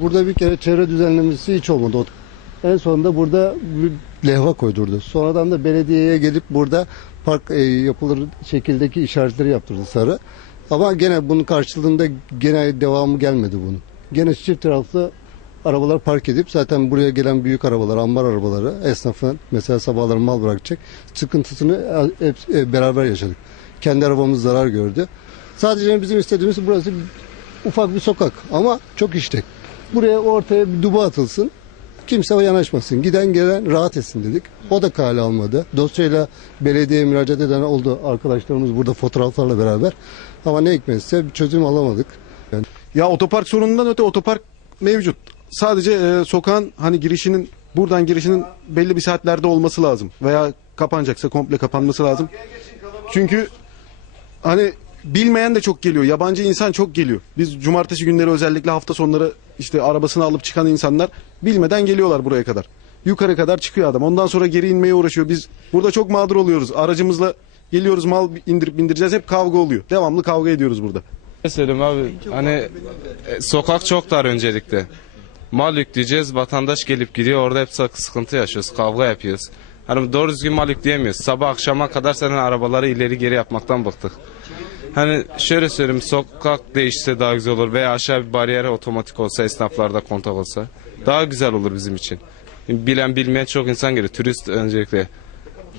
Burada bir kere çevre düzenlemesi hiç olmadı. En sonunda burada bir levha koydurdu. Sonradan da belediyeye gelip burada park e, yapılır şekildeki işaretleri yaptırdı sarı. Ama gene bunun karşılığında gene devamı gelmedi bunun. Gene çift taraflı arabalar park edip zaten buraya gelen büyük arabalar, ambar arabaları, esnafın mesela sabahları mal bırakacak sıkıntısını hep e, beraber yaşadık. Kendi arabamız zarar gördü. Sadece bizim istediğimiz burası ufak bir sokak ama çok işlek. Buraya ortaya bir duba atılsın. Kimse yanaşmasın. Giden gelen rahat etsin dedik. O da kale almadı. Dosyayla belediyeye müracaat eden oldu arkadaşlarımız burada fotoğraflarla beraber. Ama ne hikmetse bir çözüm alamadık. Yani Ya otopark sorunundan öte otopark mevcut. Sadece e, sokağın hani girişinin buradan girişinin belli bir saatlerde olması lazım. Veya kapanacaksa komple kapanması lazım. Çünkü hani bilmeyen de çok geliyor. Yabancı insan çok geliyor. Biz cumartesi günleri özellikle hafta sonları işte arabasını alıp çıkan insanlar bilmeden geliyorlar buraya kadar. Yukarı kadar çıkıyor adam. Ondan sonra geri inmeye uğraşıyor. Biz burada çok mağdur oluyoruz. Aracımızla geliyoruz mal indirip bindireceğiz. Hep kavga oluyor. Devamlı kavga ediyoruz burada. Ne abi hani e, sokak çok dar öncelikle. Mal yükleyeceğiz vatandaş gelip gidiyor orada hep sıkıntı yaşıyoruz kavga yapıyoruz. Hani doğru düzgün mal yükleyemiyoruz. Sabah akşama kadar senin arabaları ileri geri yapmaktan bıktık. Hani şöyle söyleyeyim sokak değişse daha güzel olur veya aşağı bir bariyer otomatik olsa esnaflarda kontak olsa daha güzel olur bizim için. Bilen bilmeyen çok insan geliyor. Turist öncelikle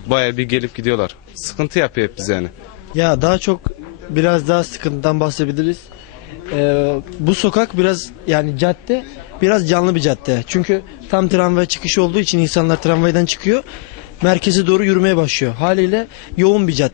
baya bir gelip gidiyorlar. Sıkıntı yapıyor hep bize yani. Ya daha çok biraz daha sıkıntıdan bahsedebiliriz. Ee, bu sokak biraz yani cadde biraz canlı bir cadde. Çünkü tam tramvay çıkışı olduğu için insanlar tramvaydan çıkıyor. Merkeze doğru yürümeye başlıyor. Haliyle yoğun bir cadde.